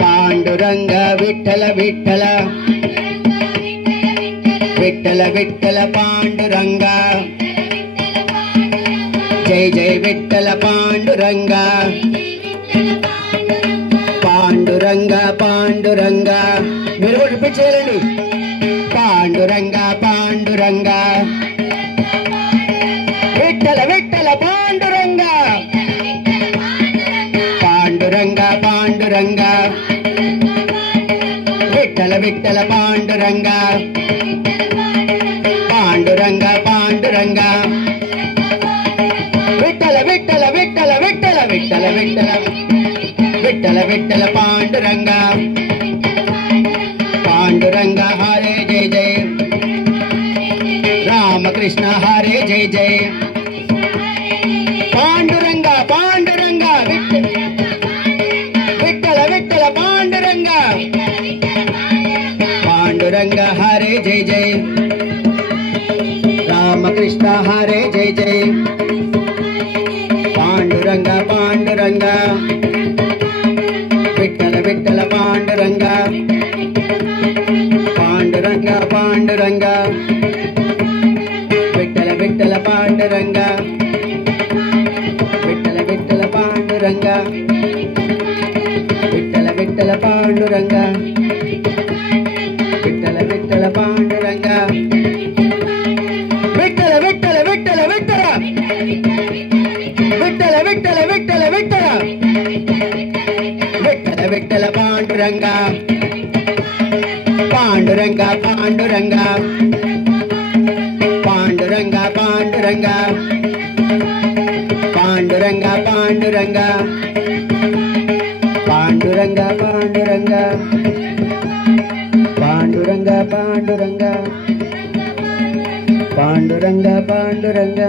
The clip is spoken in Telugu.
పాండురంగ విఠల విఠల విఠల విఠల పాండురంగ జై జై విఠల పాండురంగ పాండురంగ పాండురంగ మీరు కూడా రిపీట్ చేయాలండి పాండురంగ పాండురంగ విఠల విఠల పాండురంగ పాండురంగ పాండురంగ విఠల విఠల పాండురంగ పాండురంగ పాండురంగ విఠల విఠల విఠల విఠల విఠల విఠల విఠల విఠల పాండురంగ పాండురంగ హరే జయ జయ రామకృష్ణ హరే జయ జయ పాండురంగ పాండురంగ విఠల విఠల పాండురంగ పాండురంగ హరే జయ జయ రామకృష్ణ హరే జయ జయ పాండురంగ పాండురంగ విఠల విఠల పాండురంగ పాండురంగ పాండురంగ విఠల విఠల పాండురంగ విఠల విఠల పాండురంగ విఠల విఠల పాండురంగ విఠల విఠల పాండురంగ విఠల విఠల విఠల విఠల విఠల విఠల విఠల విఠల విఠల విఠల పాండురంగ పాండురంగ పాండురంగ పాండురంగ పాండురంగ పాండురంగ పాండురంగ పాండురంగ పాండురంగ పాండురంగ పాండురంగ పాండురంగ పాండురంగ